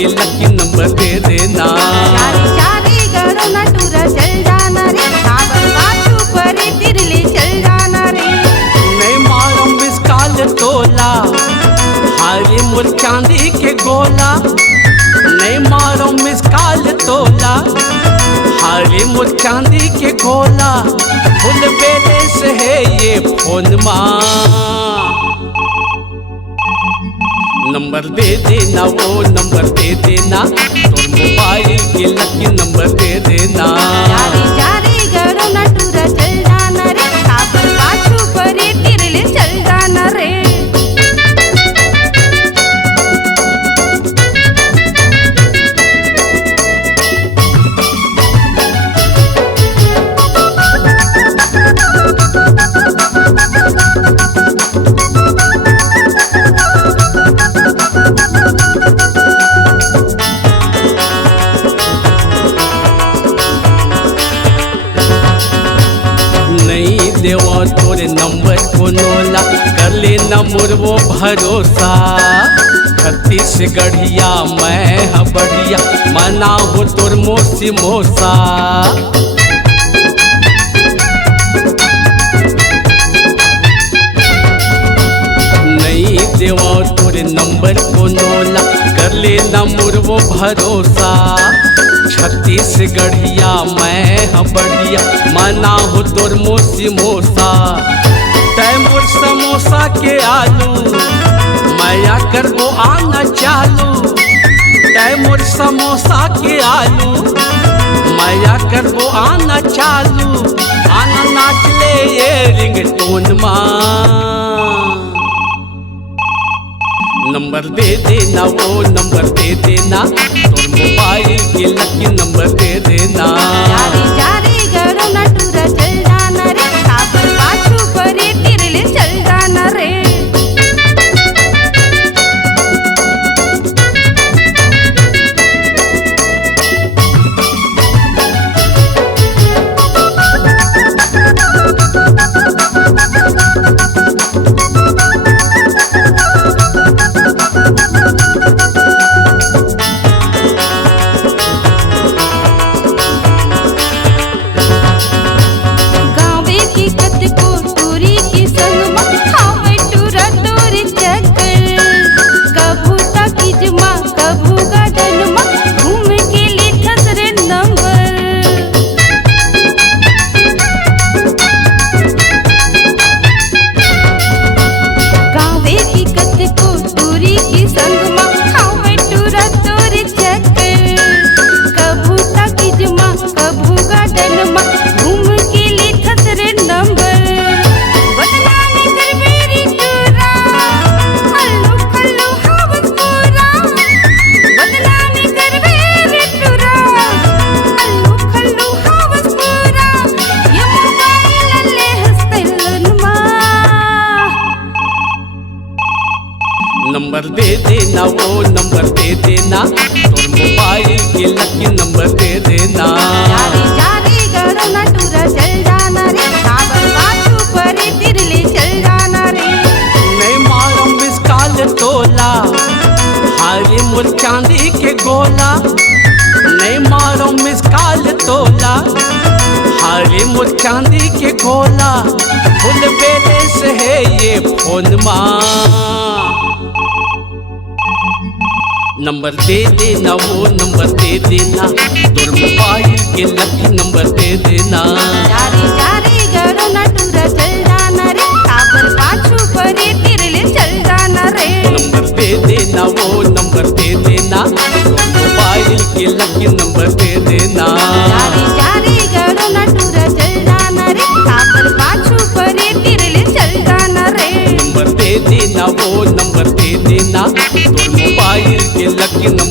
के लकी नंबर दे देना। चारी चारी गड़ो न टूरा चल जाना रे, काबर पाछू परे तिरले चल जाना रे। नहीं मारो मिस काल तोला, हारे मोर चांदी के गोला। नहीं मारो मिस काल तोला, हारे मोर चांदी के गोला। फुल बैलेंस है ये फोन माँ, नंबर दे देना वो नंबर दे देना। तोर मोबाइल के लकी नंबर दे देना। चारी चारी गड़ो न टूरा चल जाना रे, काबर पाछू परे तिरले चल जाना रे। नहीं देवा तोरे नंबर को नोला, कर लेना मुर्वो भरोसा। छत्तीसगढ़िया मैं बढ़िया, मना हो तोर मोसी मोसा। नहीं देवा तोरे नंबर को नोला, कर लेना मुर्वो भरोसा। छत्तीसगढ़िया मैं बढ़िया, मना हो तोर मोसी मोसा। तैमूर समोसा के आलू, मैं कर वो आना चालू। तैमूर समोसा के आलू, मैं कर वो आना चालू। आना नाच ले ये रिंगटोन माँ, नंबर दे देना वो नंबर दे देना। तोर मोबाइल के लकी नंबर दे देना। चारी चारी गड़ो न टूरा चल जाना रे, काबर पाछू परे तिरले चल जाना रे। नंबर दे देना वो नंबर दे देना। तोर मोबाइल के लकी नंबर दे देना। चारी चारी गड़ो न टूरा चल जाना रे, काबर पाछू परे तिरले चल जाना रे। नहीं मारो मिस काल तोला, हारे मोर चांदी के गोला। नहीं मारो मिस काल तोला, हारे मोर चांदी के गोला। फुल बैलेंस है ये फोन माँ, नंबर दे देना वो नंबर दे देना। तोर मोबाइल के लकी नंबर दे देना। चारी चारी गड़ो न टूरा चल जाना रे, काबर पाछू परे तिरले चल जाना रे। नंबर दे देना वो नंबर दे देना। तोर मोबाइल के लकी नंबर दे देना। चारी चारी गड़ो न टूरा चल जाना रे, काबर पाछू परे तिरले चल जाना रे। नंबर दे देना वो नंबर दे देना। तोर मोबाइल के लकी नंबर